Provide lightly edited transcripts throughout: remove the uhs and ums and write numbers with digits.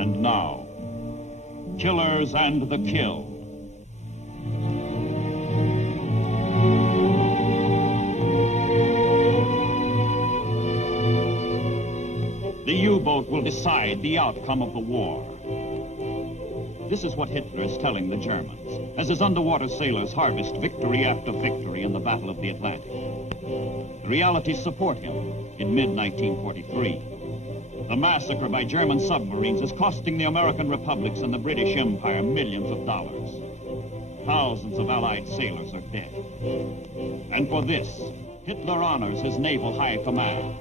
And now, killers and the kill. The U-boat will decide the outcome of the war. This is what Hitler is telling the Germans, as his underwater sailors harvest victory after victory in the Battle of the Atlantic. The realities support him in mid-1943. The massacre by German submarines is costing the American republics and the British Empire millions of dollars. Thousands of Allied sailors are dead. And for this, Hitler honors his naval high command.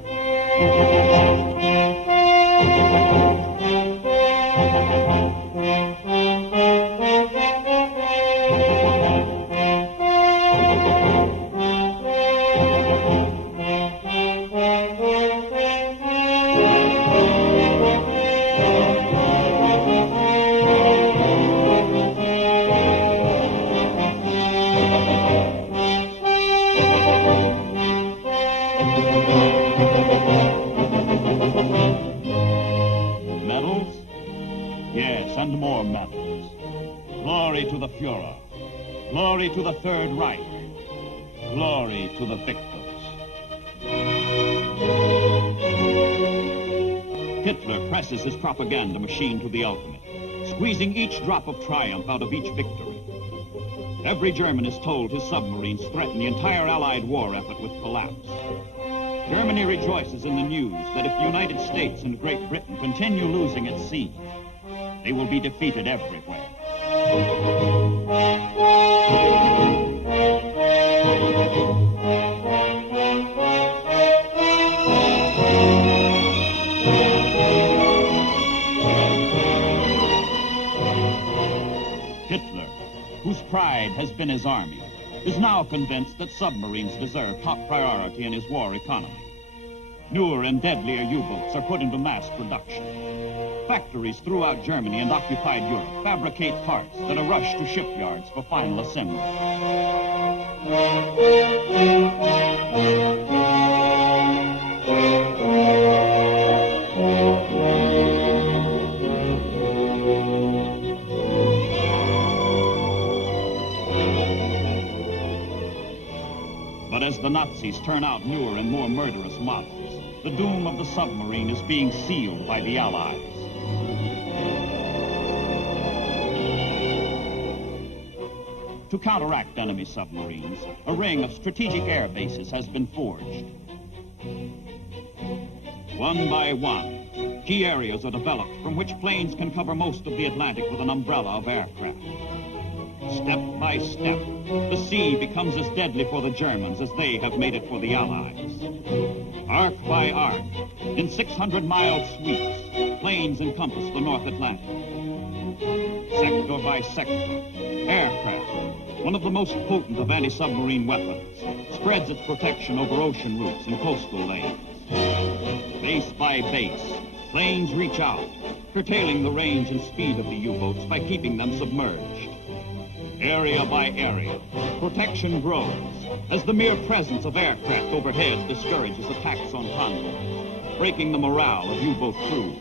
Medals? Yes, and more medals. Glory to the Fuhrer. Glory to the Third Reich. Glory to the victors. Hitler presses his propaganda machine to the ultimate, squeezing each drop of triumph out of each victory. Every German is told his submarines threaten the entire Allied war effort with collapse. Germany rejoices in the news that if the United States and Great Britain continue losing at sea, they will be defeated everywhere. Hitler, whose pride has been his army, is now convinced that submarines deserve top priority in his war economy. Newer and deadlier U-boats are put into mass production. Factories throughout Germany and occupied Europe fabricate parts that are rushed to shipyards for final assembly. But as the Nazis turn out newer and more murderous models, the doom of the submarine is being sealed by the Allies. To counteract enemy submarines, a ring of strategic air bases has been forged. One by one, key areas are developed from which planes can cover most of the Atlantic with an umbrella of aircraft. Step by step, the sea becomes as deadly for the Germans as they have made it for the Allies. Arc by arc, in 600-mile sweeps, planes encompass the North Atlantic. Sector by sector, aircraft, one of the most potent of anti-submarine weapons, spreads its protection over ocean routes and coastal lanes. Base by base, planes reach out, curtailing the range and speed of the U-boats by keeping them submerged. Area by area, protection grows as the mere presence of aircraft overhead discourages attacks on convoys, breaking the morale of U-boat crews.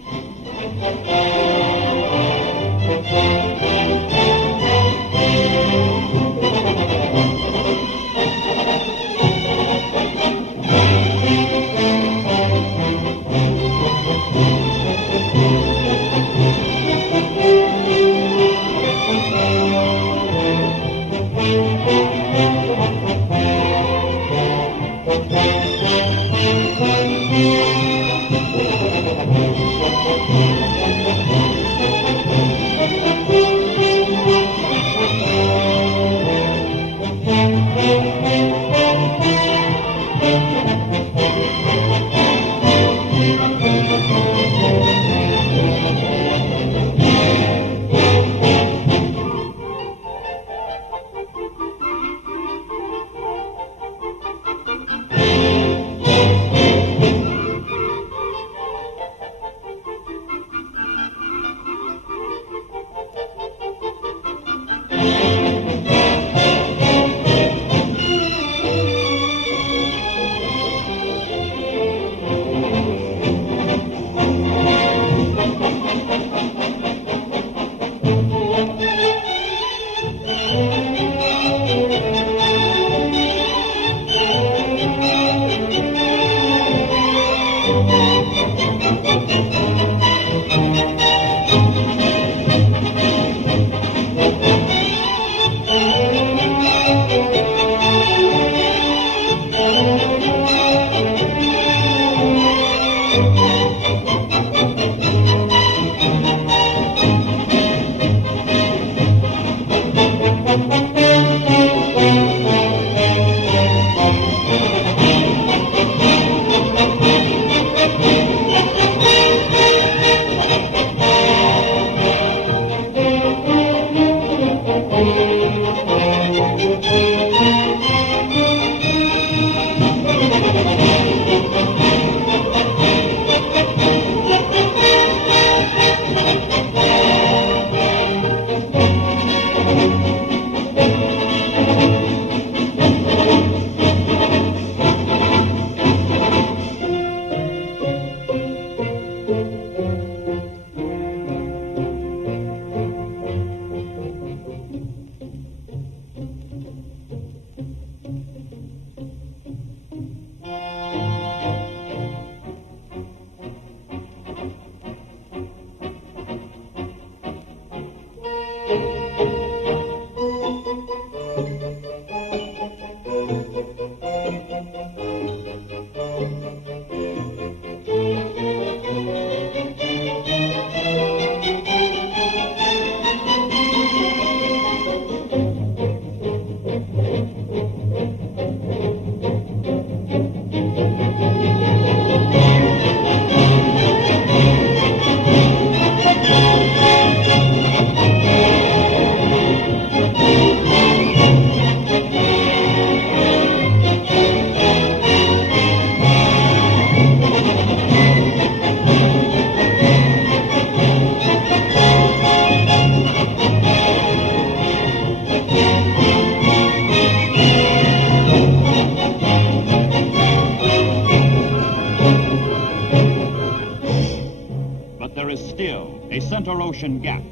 center ocean gap,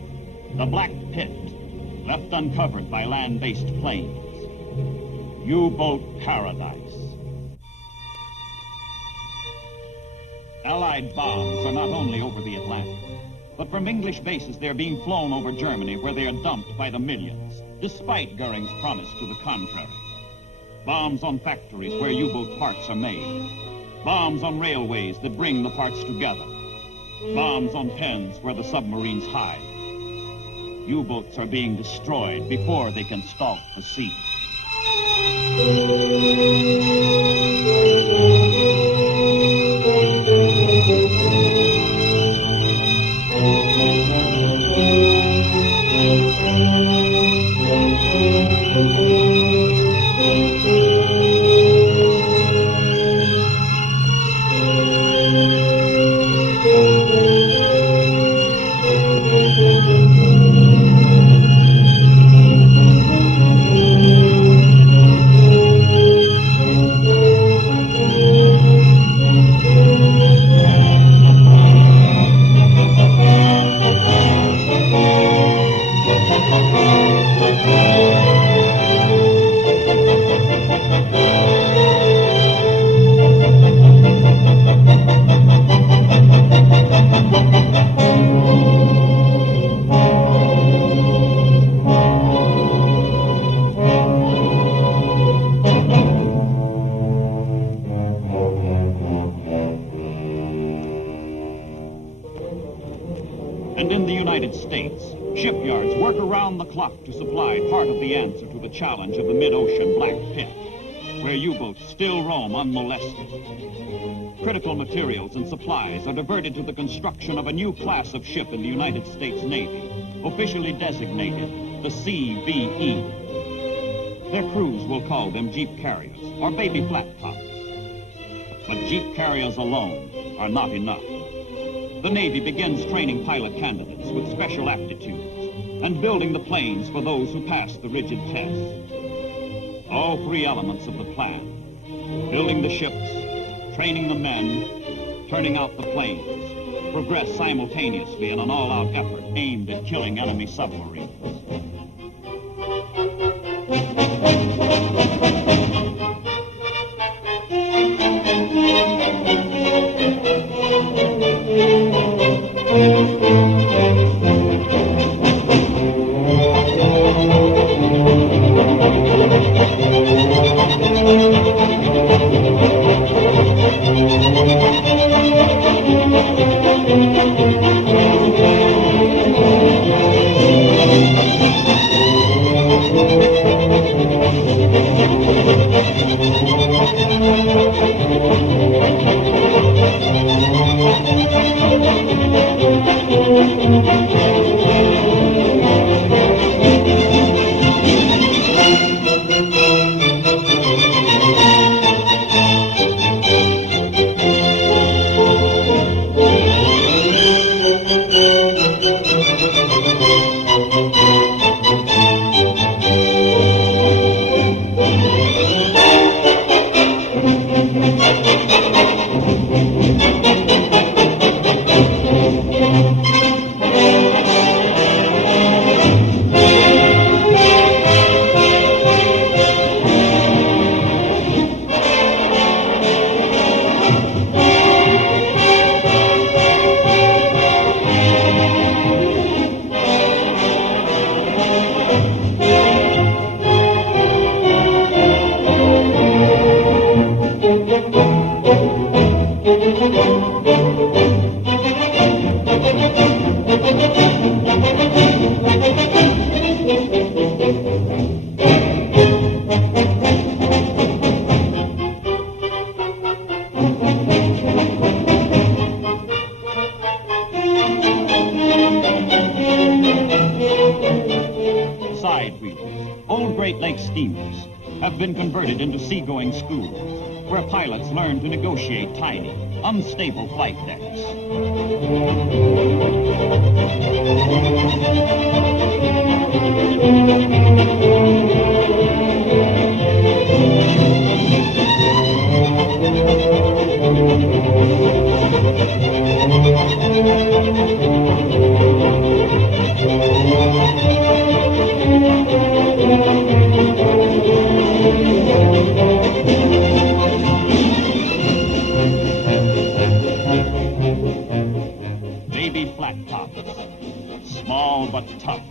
the black pit, left uncovered by land-based planes. U-boat paradise. Allied bombs are not only over the Atlantic, but from English bases they're being flown over Germany, where they are dumped by the millions, despite Goering's promise to the contrary. Bombs on factories where U-boat parts are made. Bombs on railways that bring the parts together. Bombs on pens where the submarines hide. U-boats are being destroyed before they can stalk the sea. And in the United States, shipyards work around the clock to supply part of the answer to the challenge of the mid-ocean black pit, where U-boats still roam unmolested. Critical materials and supplies are diverted to the construction of a new class of ship in the United States Navy, officially designated the CVE. Their crews will call them jeep carriers or baby flat tops. But jeep carriers alone are not enough. The Navy begins training pilot candidates with special aptitudes and building the planes for those who pass the rigid tests. All three elements of the plan: building the ships, training the men, turning out the planes, progress simultaneously in an all-out effort aimed at killing enemy submarines. Side wheels, old Great Lakes steamers, have been converted into seagoing schools, where pilots learn to negotiate tiny, unstable flight decks. Baby flat tops, small but tough.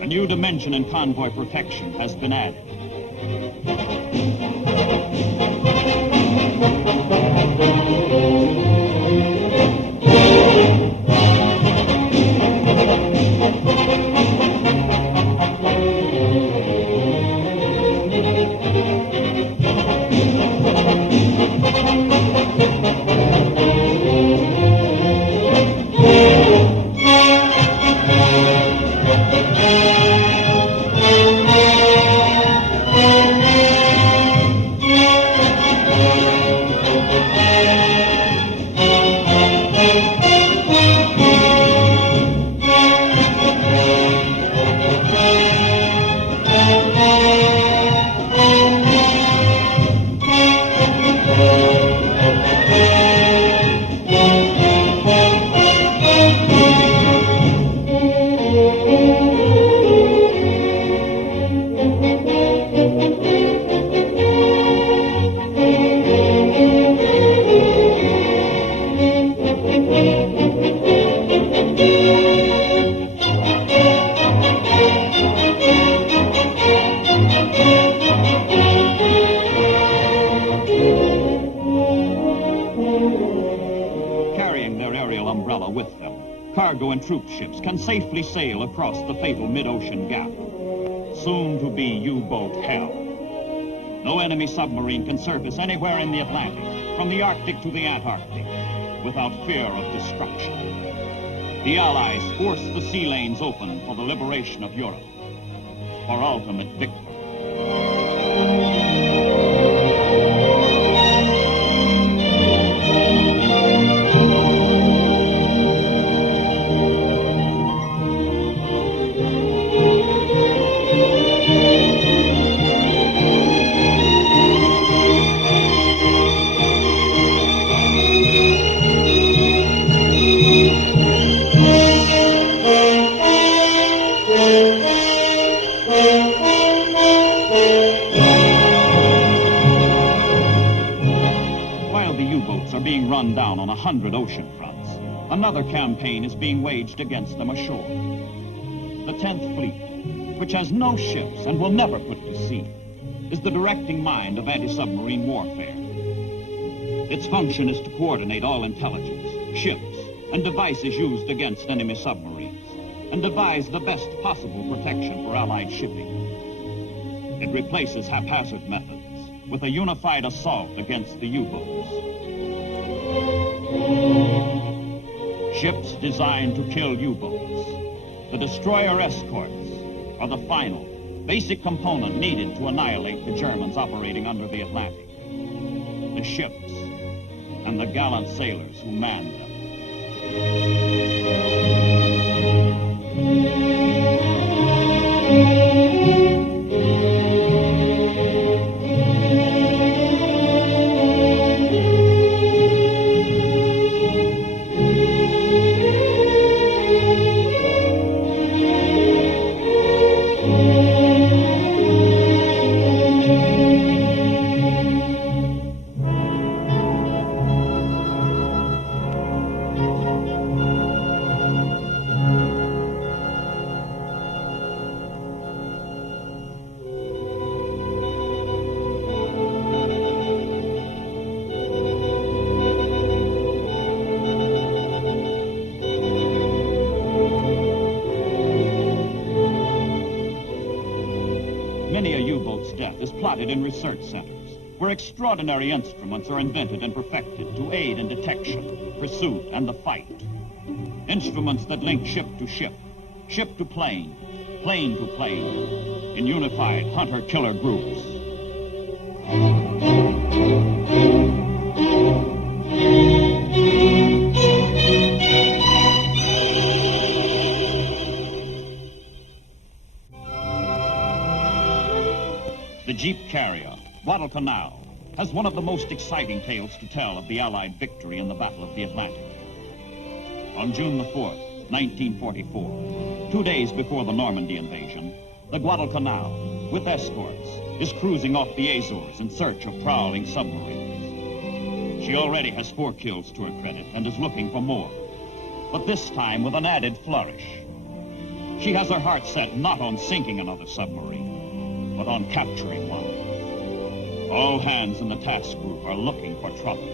A new dimension in convoy protection has been added. Umbrella with them, cargo and troop ships can safely sail across the fatal mid-ocean gap, soon to be U-boat hell. No enemy submarine can surface anywhere in the Atlantic, from the Arctic to the Antarctic, without fear of destruction. The Allies forced the sea lanes open for the liberation of Europe, for ultimate victory. being run down on 100 ocean fronts, another campaign is being waged against them ashore. The 10th Fleet, which has no ships and will never put to sea, is the directing mind of anti-submarine warfare. Its function is to coordinate all intelligence, ships, and devices used against enemy submarines, and devise the best possible protection for Allied shipping. It replaces haphazard methods with a unified assault against the U-boats. Ships designed to kill U-boats. The destroyer escorts are the final, basic component needed to annihilate the Germans operating under the Atlantic. The ships and the gallant sailors who manned them. Many a U-boat's death is plotted in research centers, where extraordinary instruments are invented and perfected to aid in detection, pursuit, and the fight. Instruments that link ship to ship, ship to plane, plane to plane, in unified hunter-killer groups. The Jeep carrier, Guadalcanal, has one of the most exciting tales to tell of the Allied victory in the Battle of the Atlantic. On June the 4th, 1944, 2 days before the Normandy invasion, the Guadalcanal, with escorts, is cruising off the Azores in search of prowling submarines. She already has 4 kills to her credit and is looking for more, but this time with an added flourish. She has her heart set not on sinking another submarine, but on capturing one. All hands in the task group are looking for trouble.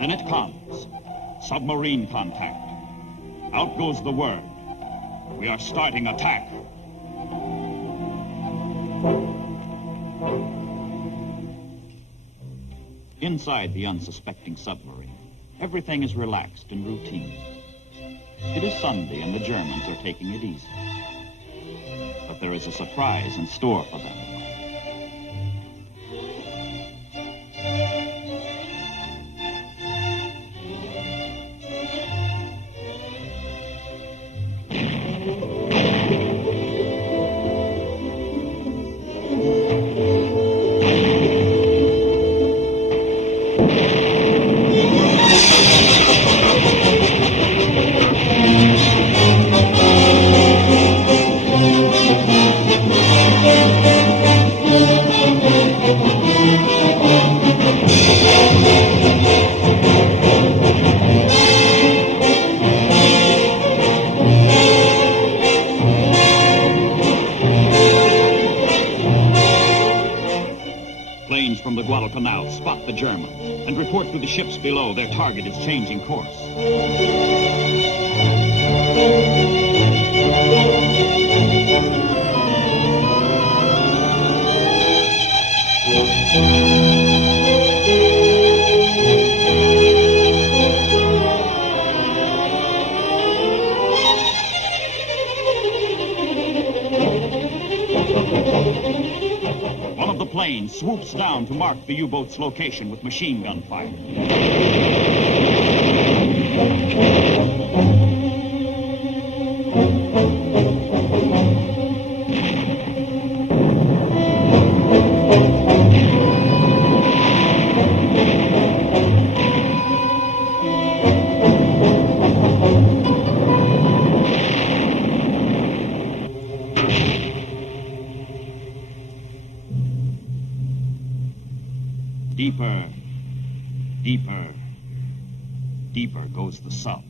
Then it comes. Submarine contact. Out goes the word. We are starting attack. Inside the unsuspecting submarine, everything is relaxed and routine. It is Sunday and the Germans are taking it easy. But there is a surprise in store for them. Planes from the Guadalcanal spot the Germans. and report to the ships below their target is changing course. One of the planes swoops down to mark the U-boat's location with machine gun fire. Deeper, deeper, deeper goes the sub.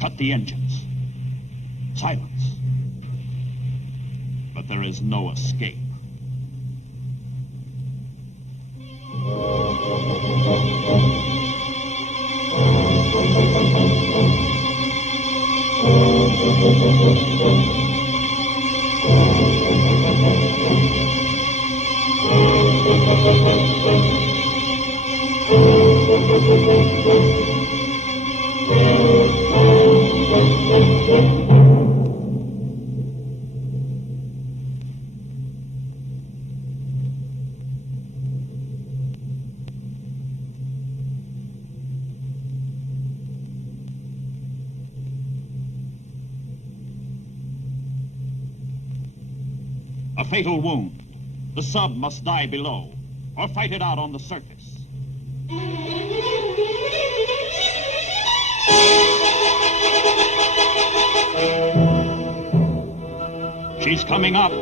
Cut the engines. Silence. But there is no escape. A fatal wound. The sub must die below, or fight it out on the surface. She's coming up.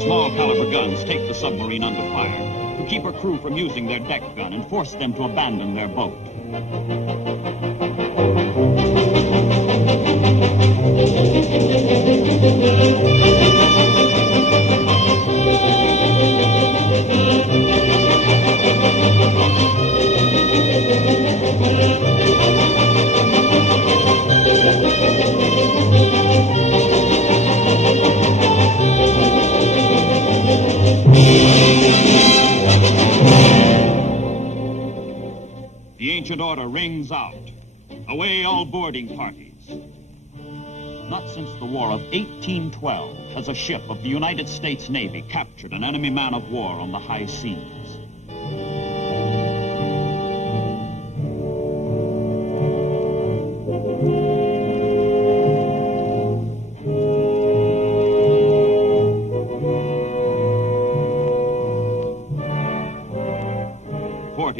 Small caliber guns take the submarine under fire to keep her crew from using their deck gun and force them to abandon their boat. The ancient order rings out. Away all boarding parties. Not since the War of 1812 has a ship of the United States Navy captured an enemy man of war on the high seas.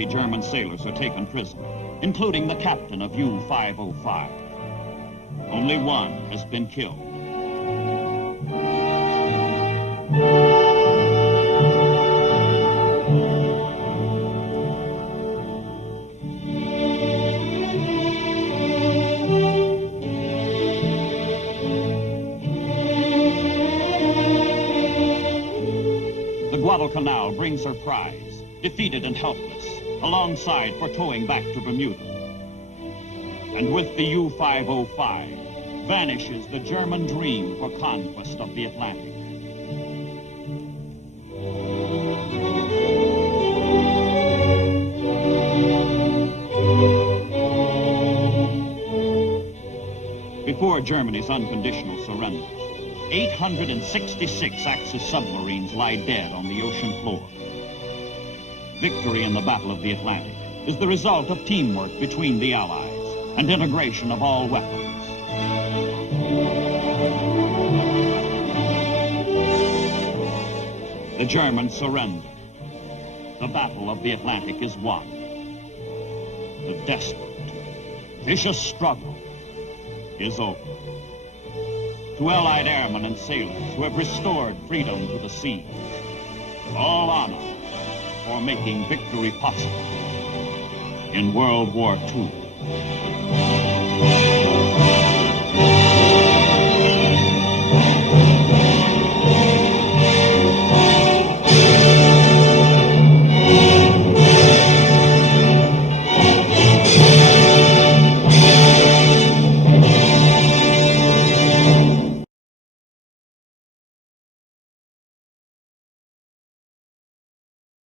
German sailors are taken prisoner, including the captain of U-505. Only one has been killed. The Guadalcanal brings her prize, defeated and helpless, alongside for towing back to Bermuda. And with the U-505 vanishes the German dream for conquest of the Atlantic. Before Germany's unconditional surrender, 866 Axis submarines lie dead on the ocean floor. Victory in the Battle of the Atlantic is the result of teamwork between the Allies and integration of all weapons. The Germans surrender. The Battle of the Atlantic is won. The desperate, vicious struggle is over. To Allied airmen and sailors who have restored freedom to the seas, all honor for making victory possible in World War II.